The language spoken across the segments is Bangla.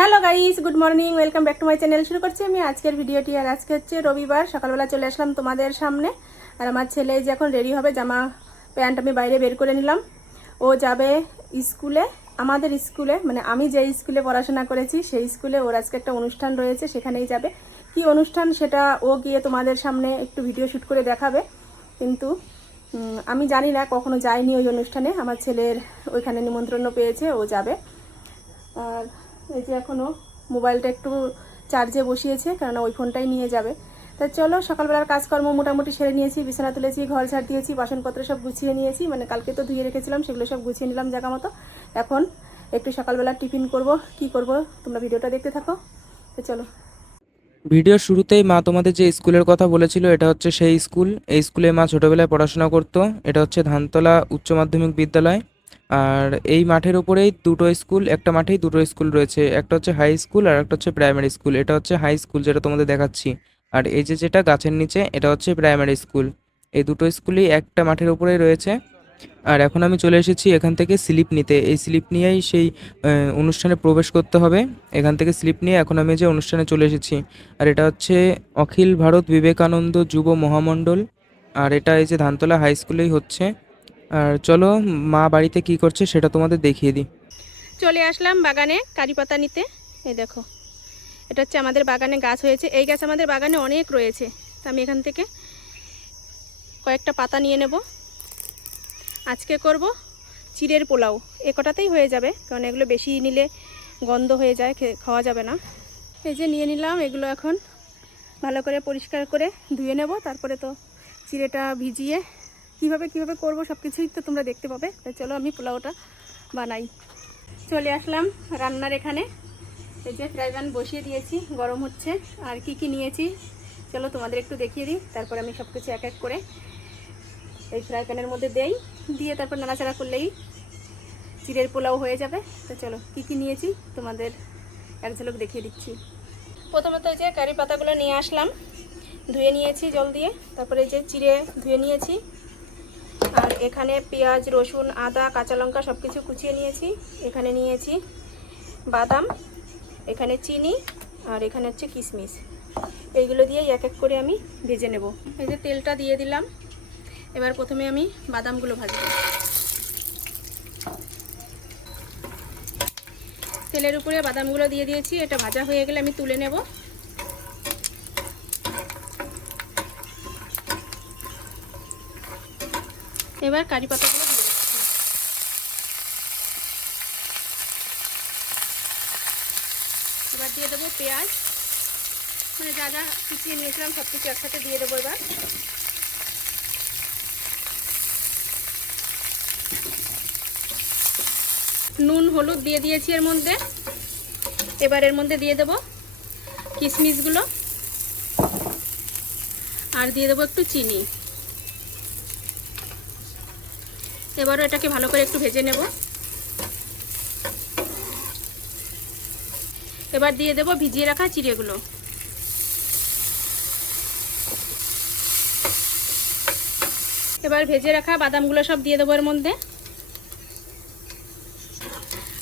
Hello guys, good morning, welcome back to my channel. শুরু করছি আমি আজকের ভিডিওটি। আর আজকে হচ্ছে রবিবার, সকালবেলা চলে আসলাম তোমাদের সামনে। আর আমার ছেলে যে এখন রেডি হবে, জামা, প্যান্ট আমি বাইরে বের করে নিলাম। ও যাবে স্কুলে, আমাদের স্কুলে মানে আমি যে স্কুলে পড়াশোনা করেছি, সেই স্কুলে ওর আজকে একটা অনুষ্ঠান রয়েছে, সেখানেই যাবে। কি অনুষ্ঠান সেটা ও গিয়ে তোমাদের সামনে একটু ভিডিও শ্যুট করে দেখাবে। কিন্তু আমি জানি না, কখনো যাইনি ওই অনুষ্ঠানে। আমার ছেলের ওইখানে নিমন্ত্রণ পেয়েছে, ও যাবে। আর এই যে এখনও মোবাইলটা একটু চার্জে বসিয়েছে, কেননা ওই ফোনটাই নিয়ে যাবে। তা চলো, সকালবেলার কাজকর্ম মোটামুটি সেরে নিয়েছি, বিছানা তুলেছি, ঘর ঝাড় দিয়েছি, বাসনপত্র সব গুছিয়ে নিয়েছি মানে কালকে তো ধুয়ে রেখেছিলাম, সেগুলো সব গুছিয়ে নিলাম জায়গা মতো। এখন একটু সকালবেলা টিফিন করব, কি করব, তোমরা ভিডিওটা দেখতে থাকো। তো চলো। ভিডিওর শুরুতেই মা তোমাদের যে স্কুলের কথা বলেছিল, এটা হচ্ছে সেই স্কুল। এই স্কুলে মা ছোটবেলায় পড়াশোনা করতো, এটা হচ্ছে ধানতলা উচ্চ মাধ্যমিক বিদ্যালয়। আর এই মাঠের উপরেই দুটো স্কুল, একটা মাঠেই দুটো স্কুল রয়েছে। একটা হচ্ছে হাই স্কুল আর একটা হচ্ছে প্রাইমারি স্কুল এটা হচ্ছে হাই স্কুল যেটা তোমাদের দেখাচ্ছি। আর এই যে যেটা গাছের নিচে, এটা হচ্ছে প্রাইমারি স্কুল এই দুটো স্কুলই একটা মাঠের উপরেই রয়েছে। আর এখন আমি চলে এসেছি এখান থেকে স্লিপ নিতে। এই স্লিপ নিয়েই সেই অনুষ্ঠানে প্রবেশ করতে হবে। এখান থেকে স্লিপ নিয়ে এখন আমি যে অনুষ্ঠানে চলে এসেছি। আর এটা হচ্ছে অখিল ভারত বিবেকানন্দ যুব মহামণ্ডল। আর এটা এই যে ধানতলা হাই স্কুলেই হচ্ছে। আর চলো, মা বাড়িতে কি করছে সেটা তোমাদের দেখিয়ে দিই। চলে আসলাম বাগানে কারি পাতা নিতে। এই দেখো, এটা হচ্ছে আমাদের বাগানে গাছ হয়েছে। এই গাছ আমাদের বাগানে অনেক রয়েছে। তো আমি এখান থেকে কয়েকটা পাতা নিয়ে নেব। আজকে করব চিড়ের পোলাও। এ কটাতেই হয়ে যাবে, কারণ এগুলো বেশি নিলে গন্ধ হয়ে যায় খাওয়া যাবে না। এই যে নিয়ে নিলাম, এগুলো এখন ভালো করে পরিষ্কার করে ধুয়ে নেব। তারপরে তো চিড়েটা ভিজিয়ে কীভাবে কীভাবে করব সব কিছুই তো তোমরা দেখতে পাবে। তাই চলো আমি পোলাওটা বানাই। চলে আসলাম রান্নার এখানে। এই যে ফ্রাই প্যান বসিয়ে দিয়েছি, গরম হচ্ছে। আর কি কি নিয়েছি? চলো তোমাদের একটু দেখিয়ে দিই, তারপর আমি সব কিছু এক এক করে এই ফ্রাই প্যানের মধ্যে দেই। দিয়ে তারপর নাড়াচাড়া করলেই চিড়ের পোলাও হয়ে যাবে। তো চলো, কি কি নিয়েছি তোমাদের এক ঝলক দেখিয়ে দিচ্ছি। প্রথমত যে কারি পাতাগুলো নিয়ে আসলাম। ধুয়ে নিয়েছি জল দিয়ে। তারপরে যে চিড়ে ধুয়ে নিয়েছি। আর এখানে পেঁয়াজ, রসুন, আদা, কাঁচা লঙ্কা সব কিছু কুচিয়ে নিয়েছি। এখানে নিয়েছি বাদাম, এখানে চিনি আর এখানে হচ্ছে কিশমিশ এইগুলো দিয়ে এক এক করে আমি ভেজে নেব। এই যে তেলটা দিয়ে দিলাম। এবার প্রথমে আমি বাদামগুলো ভাজব। তেলের উপরে বাদামগুলো দিয়ে দিয়েছি। এটা ভাজা হয়ে গেলে আমি তুলে নেব। এবার কারি পাতাগুলো দিয়ে দিচ্ছি। এবার দিয়ে দেবো পেঁয়াজ। মানে যা যা কুচিয়ে নিয়েছিলাম সব কিছু একসাথে দিয়ে দেবো এবার। নুন, হলুদ দিয়ে দিয়েছি এর মধ্যে। এবার এর মধ্যে দিয়ে দেবো কিশমিশগুলো। আর দিয়ে দেবো একটু চিনি। এবারও এটাকে ভালো করে একটু ভেজে নেব। এবার দিয়ে দেবো ভিজিয়ে রাখা চিড়েগুলো। এবার ভেজে রাখা বাদামগুলো সব দিয়ে দেবো এর মধ্যে।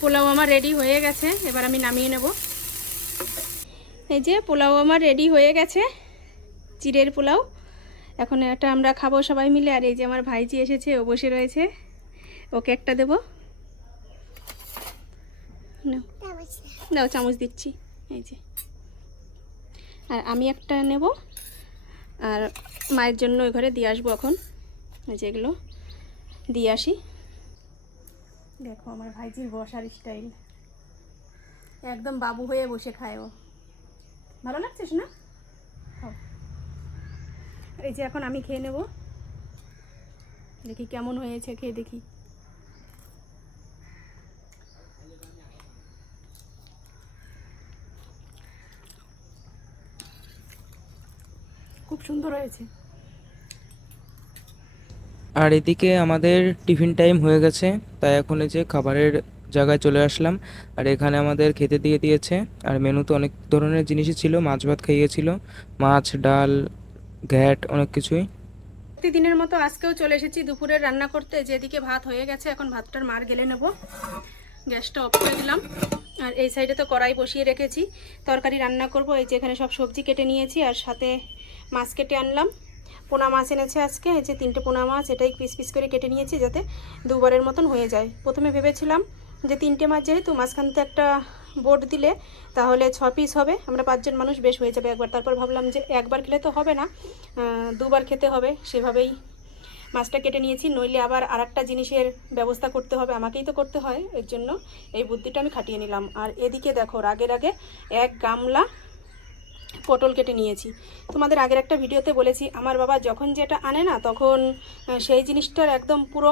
পোলাও আমার রেডি হয়ে গেছে, এবার আমি নামিয়ে নেব। এই যে পোলাও আমার রেডি হয়ে গেছে, চিড়ের পোলাও। এখন এটা আমরা খাব সবাই মিলে, আর এই যে আমার ভাইজি এসেছে, ও বসে রয়েছে। ওকে একটা দেবো। দাও, চামচ দিচ্ছি। এই যে। আর আমি একটা নেব। আর মায়ের জন্য ওই ঘরে দিয়ে আসব এখন। এই যে এগুলো। দিয়ে আসি। দেখো, আমার ভাইজির বসার স্টাইল। একদম বাবু হয়ে বসে খায় ও। ভালো লাগছে না এই যে এখন আমি খেয়ে নেব। দেখি কেমন হয়েছে, খেয়ে দেখি। খুব সুন্দর হয়েছে। আর এদিকে আমাদের টিফিন টাইম হয়ে গেছে, তাই এখন এই যে খাবারের জায়গায় চলে আসলাম। আর এখানে আমাদের খেতে দিয়ে দিয়েছে, আর মেনুতে অনেক ধরনের জিনিসই ছিল, মাছ ভাত খাইয়েছিল, মাছ, ডাল ঘ্যাট, অনেক কিছুই। প্রতিদিনের মতো আজকেও চলে এসেছি দুপুরে রান্না করতে। যেদিকে ভাত হয়ে গেছে, এখন ভাতটার মার গেলে নেব। গ্যাসটা অফ করে দিলাম। আর এই সাইডে তো কড়াই বসিয়ে রেখেছি। তরকারি রান্না করব। এই যে এখানে সব সবজি কেটে নিয়েছি, আর সাথে মাছ কেটে আনলাম। পোনা মাছ এনেছে আজকে। এই যে তিনটে পোনা মাছ, এটাই পিস পিস করে কেটে নিয়েছি যাতে দুবারের মতন হয়ে যায়। প্রথমে ভেবেছিলাম যে তিনটে মাছ যেহেতু মাঝখানতে একটা বোট দিলে তাহলে ছ পিস হবে। আমরা পাঁচজন মানুষ বেশ হয়ে যাবে একবার। তারপর ভাবলাম যে একবার খেলে তো হবে না দুবার খেতে হবে। সেভাবেই মাছটা কেটে নিয়েছি। নইলে আবার আর একটা জিনিসের ব্যবস্থা করতে হবে। আমাকেই তো করতে হয়, এর জন্য এই বুদ্ধিটা আমি খাটিয়ে নিলাম। আর এদিকে দেখো রাগের আগে এক গামলা পটল কেটে নিয়েছি। তোমাদের আগের একটা ভিডিওতে বলেছি, আমার বাবা যখন যেটা আনে না, তখন সেই জিনিসটার একদম পুরো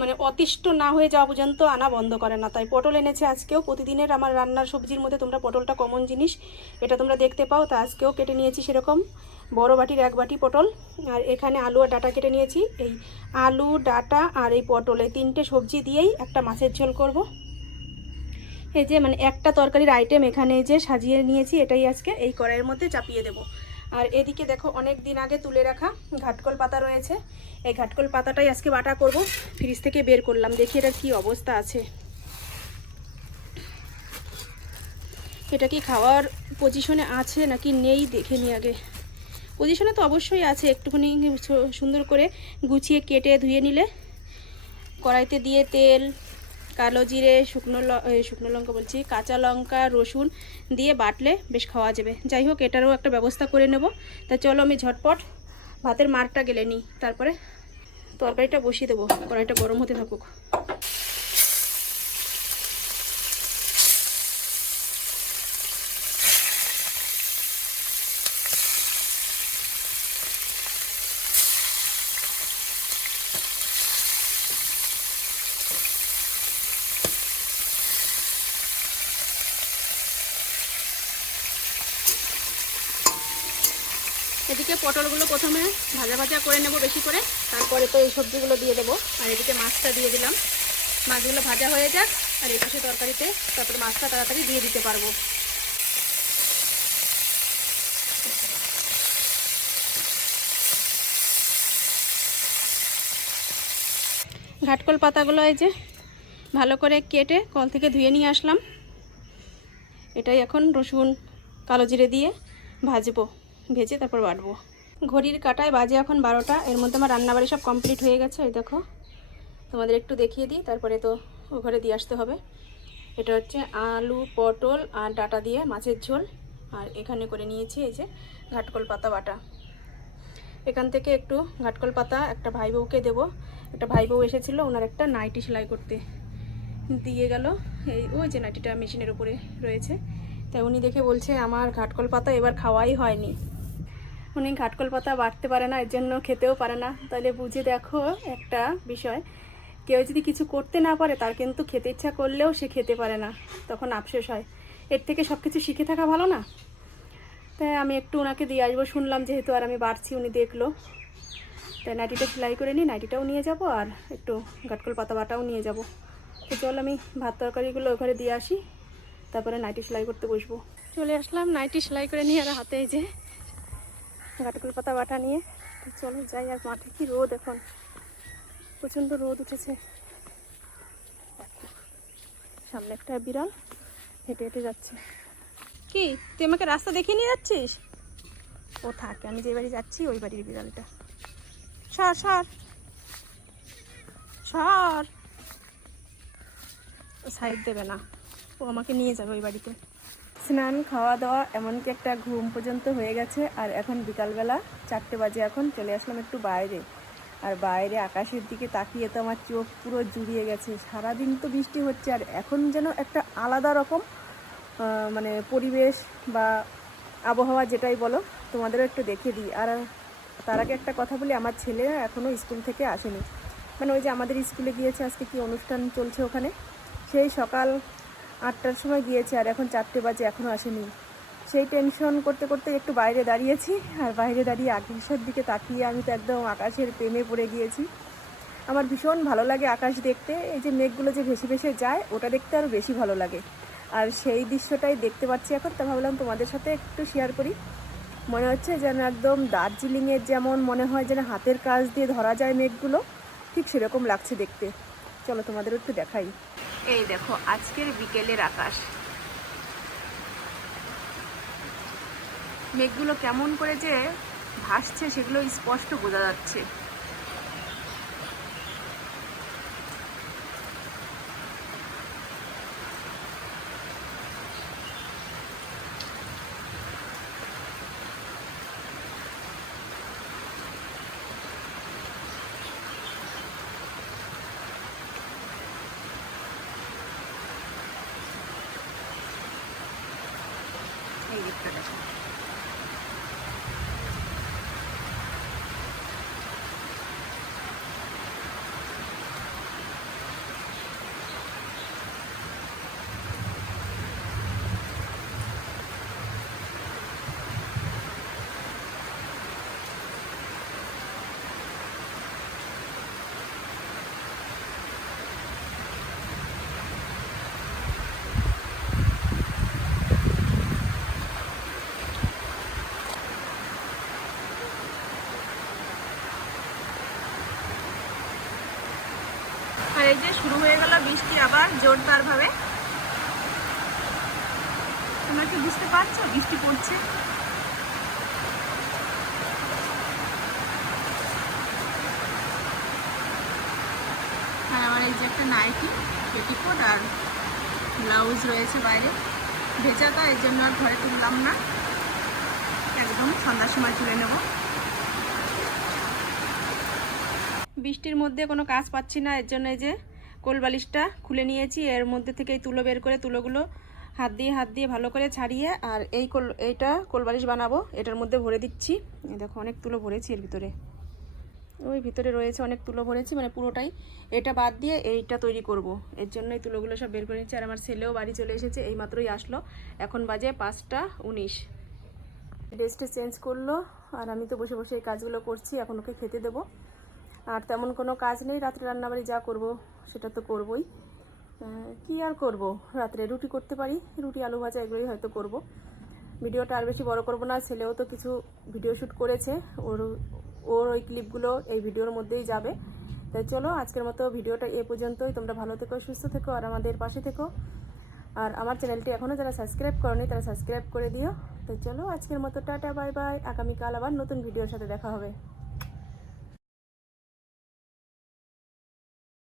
মানে অতিষ্ঠ না হয়ে যাওয়া পর্যন্ত আনা বন্ধ করে না। তাই পটল এনেছে আজকেও। প্রতিদিনের আমার রান্নার সবজির মধ্যে তোমরা পটলটা কমন জিনিস। এটা তোমরা দেখতে পাও। তা আজকেও কেটে নিয়েছি সেরকম। বড় বাটির এক বাটি পটল। আর এখানে আলু আর ডাটা কেটে নিয়েছি। এই আলু, ডাটা আর এই পটল এই তিনটে সবজি দিয়েই একটা মাছের ঝোল করব। এই যে মানে একটা তরকারির আইটেম এখানে যে সাজিয়ে নিয়েছি। এটাই আজকে এই কড়াইয়ের মধ্যে চাপিয়ে দেব। আর এদিকে দেখো, অনেক দিন আগে তুলে রাখা ঘাটকল পাতা রয়েছে। এই ঘাটকল পাতাটাই আজকে বাটা করব। ফ্রিজ থেকে বের করলাম। দেখি এটার কি অবস্থা আছে। এটা কি খাওয়ার পজিশনে আছে নাকি নেই দেখে নি আগে? পজিশনে তো অবশ্যই আছে। একটুখানি সুন্দর করে গুছিয়ে কেটে ধুয়ে নিলে, কড়াইতে দিয়ে তেল কালো জিরে, শুকনো শুকনো লঙ্কা বলছি, কাঁচা লঙ্কা, রসুন দিয়ে বাটলে বেশ খাওয়া যাবে। যাই হোক, এটারও একটা ব্যবস্থা করে নেব। তা চলো আমি ঝটপট ভাতের মারটা গেলে নিই, তারপরে তরকারিটা বসিয়ে দেবো, কড়াইটা গরম হতে থাকুক। এদিকে পটলগুলো প্রথমে ভাজা ভাজা করে নেব বেশি করে, তারপরে তো এই সবজিগুলো দিয়ে দেবো। আর এদিকে মাছটা দিয়ে দিলাম। মাছগুলো ভাজা হয়ে যাক, আর এই পাশে তরকারিতে তারপরে মাছটা তাড়াতাড়ি দিয়ে দিতে পারব। ঘাটকল পাতাগুলো এই যে ভালো করে কেটে কল থেকে ধুয়ে নিয়ে আসলাম। এটাই এখন রসুন কালো জিরে দিয়ে ভাজবো। ভেজে তারপর বাটবো। ঘড়ির কাটায় বাজে এখন বারোটা, এর মধ্যে আমার রান্নাবাড়ি সব কমপ্লিট হয়ে গেছে, এই দেখো। তোমাদের একটু দেখিয়ে দিই, তারপরে তো ও ঘরে দিয়ে আসতে হবে। এটা হচ্ছে আলু, পটল আর ডাটা দিয়ে মাছের ঝোল। আর এখানে করে নিয়েছি এই যে ঘাটকল পাতা বাটা। এখান থেকে একটু ঘাটকল পাতা একটা ভাই বউকে দেবো। একটা ভাই বউ এসেছিল, ওনার একটা নাইটি সেলাই করতে দিয়ে গেল। এই ওই যে নাইটিটা মেশিনের উপরে রয়েছে। তাই উনি দেখে বলছে, আমার ঘাটকল পাতা এবার খাওয়াই হয়নি। উনি ঘাটকল পাতা বাড়তে পারে না এর জন্য খেতেও পারে না। তাহলে বুঝে দেখো একটা বিষয়, কেউ যদি কিছু করতে না পারে, তার কিন্তু খেতে ইচ্ছা করলেও সে খেতে পারে না, তখন আফসোস হয়। এর থেকে সব কিছু শিখে থাকা ভালো না? তাই আমি একটু ওনাকে দিয়ে আসব, শুনলাম যেহেতু আর আমি বাড়ছি, উনি দেখল। তাই নাইটিটা সেলাই করে নিই, নাইটিটাও নিয়ে যাব আর একটু ঘাটকল পাতা বাটাও নিয়ে যাব। তো চল আমি ভাত তরকারিগুলো ওখানে দিয়ে আসি, তারপরে নাইটি সেলাই করতে বসবো। চলে আসলাম, নাইটি সেলাই করে নিয়ে আর হাতে এই যে গাটকুল পাতা বাটা নিয়ে চলো যাই আর মাঠে কি রোদ এখন। প্রচণ্ড রোদ উঠেছে। সামনে একটা বিড়াল হেঁটে হেঁটে যাচ্ছে। কি? তুই আমাকে রাস্তা দেখিয়ে নিয়ে যাচ্ছিস? ও থাকে আমি যে বাড়ি যাচ্ছি ওই বাড়ির বিড়ালটা। সর সর। সর। সাইড দেবে না। ও আমাকে নিয়ে যাবে ওই বাড়িতে। স্নান খাওয়া দাওয়া এমনকি একটা ঘুম পর্যন্ত হয়ে গেছে। আর এখন বিকালবেলা চারটে বাজে এখন চলে আসলাম একটু বাইরে। আর বাইরে আকাশের দিকে তাকিয়ে তো আমার চোখ পুরো জুড়িয়ে গেছে। সারাদিন তো বৃষ্টি হচ্ছে, আর এখন যেন একটা আলাদা রকম মানে পরিবেশ বা আবহাওয়া যেটাই বলো, তোমাদেরও একটু দেখে দিই। আর তার আগে একটা কথা বলি, আমার ছেলে এখনও স্কুল থেকে আসেনি। মানে ওই যে আমাদের স্কুলে গিয়েছে, আজকে কি অনুষ্ঠান চলছে ওখানে? সেই সকাল আটটার সময় গিয়েছে আর এখন চারটে বাজে এখনও আসেনি। সেই টেনশন করতে করতে একটু বাইরে দাঁড়িয়েছি আর বাইরে দাঁড়িয়ে আকাশের দিকে তাকিয়ে আমি তো একদম আকাশের প্রেমে পড়ে গিয়েছি। আমার ভীষণ ভালো লাগে আকাশ দেখতে, এই যে মেঘগুলো যে ভেসে ভেসে যায়, ওটা দেখতে আরও বেশি ভালো লাগে। আর সেই দৃশ্যটাই দেখতে পাচ্ছি এখন, তা ভাবলাম তোমাদের সাথে একটু শেয়ার করি। মনে হচ্ছে যেন একদম দার্জিলিংয়ের যেমন মনে হয় যেন হাতের কাজ দিয়ে ধরা যায় মেঘগুলো, ঠিক সেরকম লাগছে দেখতে। চলো তোমাদের একটু দেখাই। এই দেখো আজকের বিকেলের আকাশ। মেঘগুলো কেমন করে যে ভাসছে সেগুলো স্পষ্ট বোঝা যাচ্ছে এই দিকটা দেখো আর এই যে শুরু হয়ে গেল বৃষ্টি আবার জোরদার ভাবে তোমরা কি বুঝতে পারছ? বৃষ্টি পড়ছে। আর আমার এই যে একটা নাইটি পেটিকোট আর ব্লাউজ রয়েছে বাইরে। ভেজাটা এর জন্য আর ঘরে তুললাম না। একদম সন্ধ্যার সময় তুলে নেব। বৃষ্টির মধ্যে কোনো কাজ পাচ্ছি না, এর জন্য এই যে কোল বালিশটা খুলে নিয়েছি। এর মধ্যে থেকে এই তুলো বের করে তুলোগুলো হাত দিয়ে হাত দিয়ে ভালো করে ছাড়িয়ে আর এই কোল, এইটা কোল বালিশ বানাবো। এটার মধ্যে ভরে দিচ্ছি। দেখো, অনেক তুলো ভরেছি এর ভিতরে। ওই ভিতরে রয়েছে অনেক তুলো ভরেছি মানে পুরোটাই। এটা বাদ দিয়ে এইটা তৈরি করব। এর জন্য এই তুলোগুলো সব বের করে নিচ্ছি। আর আমার ছেলেও বাড়ি চলে এসেছে, এই মাত্রই আসলো। এখন বাজে পাঁচটা উনিশ। ড্রেসটা চেঞ্জ করল। আর আমি তো বসে বসে এই কাজগুলো করছি, এখন ওকে খেতে দেবো। আর তেমন কোনো কাজ নেই, রাত্রে রান্নাবাড়ি যা করব সেটা তো করবই। কি আর করব? রাত্রে রুটি করতে পারি, রুটি, আলু ভাজা এগুলোই হয়তো করব। ভিডিওটা আর বেশি বড় করব না, ছেলেও তো কিছু ভিডিও শ্যুট করেছে, ওর ওর ওই ক্লিপগুলো এই ভিডিওর মধ্যেই যাবে। তাই চলো, আজকের মতো ভিডিওটা এ পর্যন্তই। তোমরা ভালো থেকো, সুস্থ থেকো, আর আমাদের পাশে থেকো। আর আমার চ্যানেলটি এখনও যারা সাবস্ক্রাইব করনি, তারা সাবস্ক্রাইব করে দিও। তো চলো, আজকের মতো টাটা, বাই বাই। আগামীকাল আবার নতুন ভিডিওর সাথে দেখা হবে।